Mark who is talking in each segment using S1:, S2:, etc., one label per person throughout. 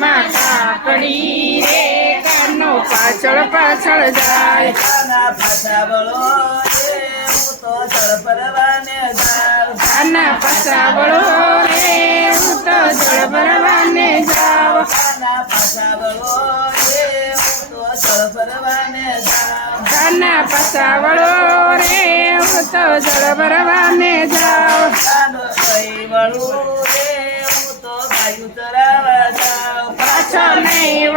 S1: હાથમાં કાકડી રે કાનો પાછળ પાછળ જાય.
S2: કાના પાછા બળો રે હું તો જળ ભરવાને જાઉં.
S1: કાના પાછાવળો રે હું તો જળ ભરવાને જાવ
S2: કાના પાછા બળો રે હું તો જળ ભરવાને જાઉં.
S1: કાના પાછાવળો રે હું તો જળ ભરવાને જાવ
S2: કાનો વળું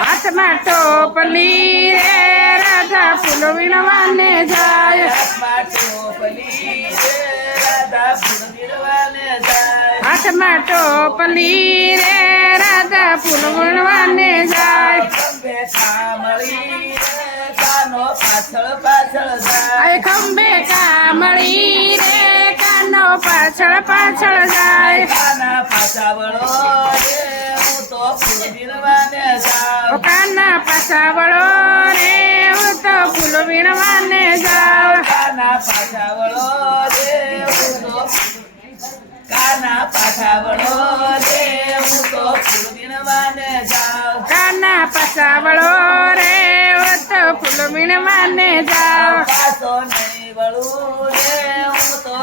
S2: હાથમાં ટોપલી રે રાધા ફૂલ વીણવાને જાય.
S1: હાથમાં ટોપલી રે, રાધા ફૂલ વીણવાને જાય.
S2: જાય ખંભે કામળી રે, કાનો પાછળ પાછળ જાય.
S1: પાછા રે કાનો
S2: પાછા વળો રે હું તો ફૂલ વીણવાને જાઉં
S1: કાના
S2: પાછા વળો રે હું તો કાના પાછા વળો રે હું તો ફૂલ વીણવાને જાઉં
S1: કાના પાછાવળો રે હું તો ફૂલ વીણવાને જાવ.
S2: પાછો નહીં વળું રે હું તો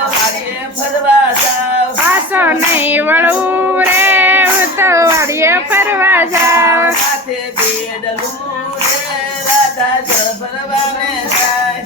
S2: ફરવા જાઉં
S1: પાછો નહીં વળું રે તો વાડીએ ફરવા જાવ
S2: માથે બેડલું રે રાધા જળ ભરવાને જાય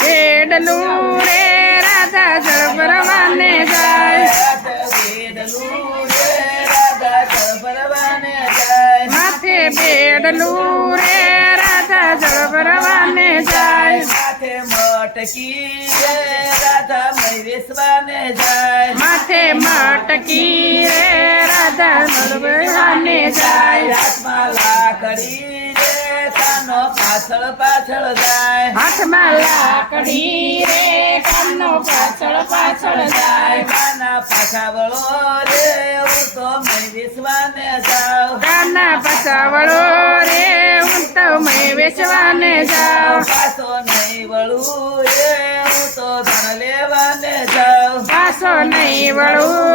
S1: બેડલું રે રાધા જળ ભરવાને જાય
S2: માથે બેડલું રે રાધા જળ ભરવાને જાય
S1: માથે બેડલું રે રાધા જળ ભરવાને જાય
S2: માથે મટકી રે રાધા મય વેસવાને જાય
S1: માથે મટકી રે મળવાને જાય
S2: હાથમાં લાકડી રે કાનો પાછળ પાછળ જાય.
S1: હાથમાં લાકડી રે કાનો પાછળ પાછળ જાય.
S2: કાના પાછા વળો રે હું તો મય વેસવાને જાઉં.
S1: કાના પાછાવળો રે હું તો મેં વેચવાને જાઉં.
S2: પાછો નહીં વળું રે હું તો ધન લેવાને જાઉં.
S1: પાછો નહીં વળવું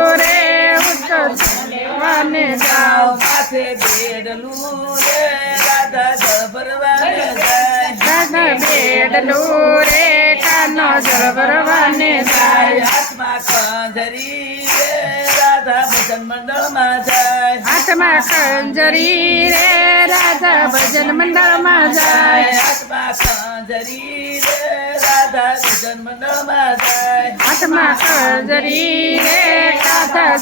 S1: રે હું તો લેવાને જાઉં
S2: માથે બેડલું રે રાધા જળ ભરવાને જાય
S1: કાના બેડલું રે કાનો જળ ભરવાને જાય
S2: હાથમાં કંજરી રે રાધા ભજન મંડળમાં જાય
S1: હાથમાં કંજરી રે રાધા ભજન મંડળમાં જાય
S2: હાથમાં કંજરી રે રાધા ભજન મંડળમાં જાય
S1: હાથમાં કંજરી રે રાધા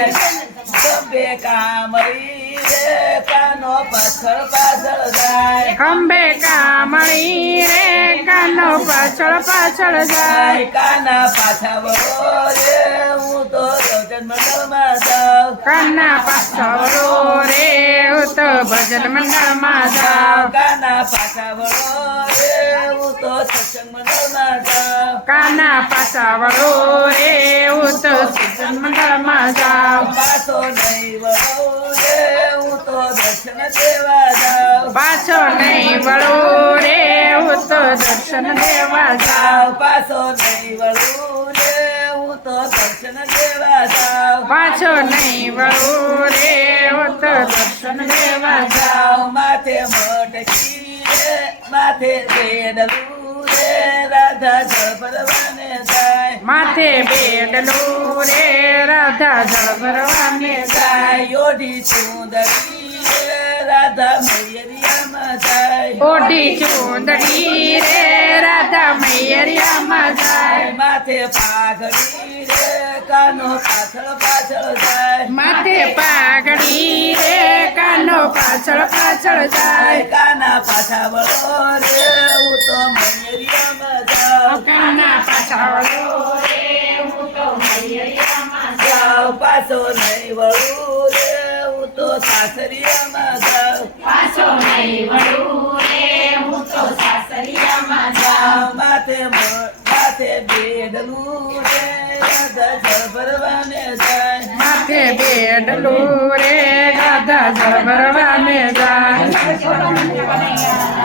S2: ગંભે કામરી રે કાનો પાછળ પાછળ જાય
S1: ખંભે કામણી રે કાનો પાછળ પાછળ જાય.
S2: કાના પાછા વળો હું તો ભજન મંડળમાં જાઉં
S1: કાના પાછળ રે હું તો ભજન મંડળમાં જાઉં
S2: કાના પાછા વળો રે તો સત્સંગ મંડળમાં જાઉં
S1: કાના પાછાવળો રે હું તો ભજન મંડળમાં જાઉં
S2: પાછો નહીં વળો રે હું તો દર્શન દેવા જાઉં
S1: પાછો નહીં વળો રે હું તો દર્શન દેવા જાઉં
S2: જાઉં પાછો નહીં
S1: પાછો નહીં વળો રે હું તો દર્શન દેવા જાઉં.
S2: જાઉં માથે મટકી રે માથે બેડલું રે રાધા જળ ભરવાને જાય.
S1: માથે બેડલું રે રાધા જળ ભરવાને જાય.
S2: ઓઢી સુંદરી રે રાધા મૈયરિયામાં જાય.
S1: ઓઢી ચુંદડી રે રાધા મૈયરિયામાં જાય.
S2: માથે પાઘડી રે કાનો પાછળ પાછળ જાય.
S1: માથે પાઘડી રે કાનો પાછળ પાછળ જાય.
S2: કાના પાછા વળો રે હું તો મૈયરિયામાં જાઉં.
S1: કાના પાછળ રે હું તો મૈયરિયામાં
S2: જાઉં. પાછો નહીં વળું રે હું તો સાસરિયામાં જાઉં.
S1: પાછો નહીં વળું રે હું તો સાસરિયામાં જાઉં.
S2: માથે માથે બેડલું રે
S1: માથે બેડલું રે ગાધા જબરવાને જાય.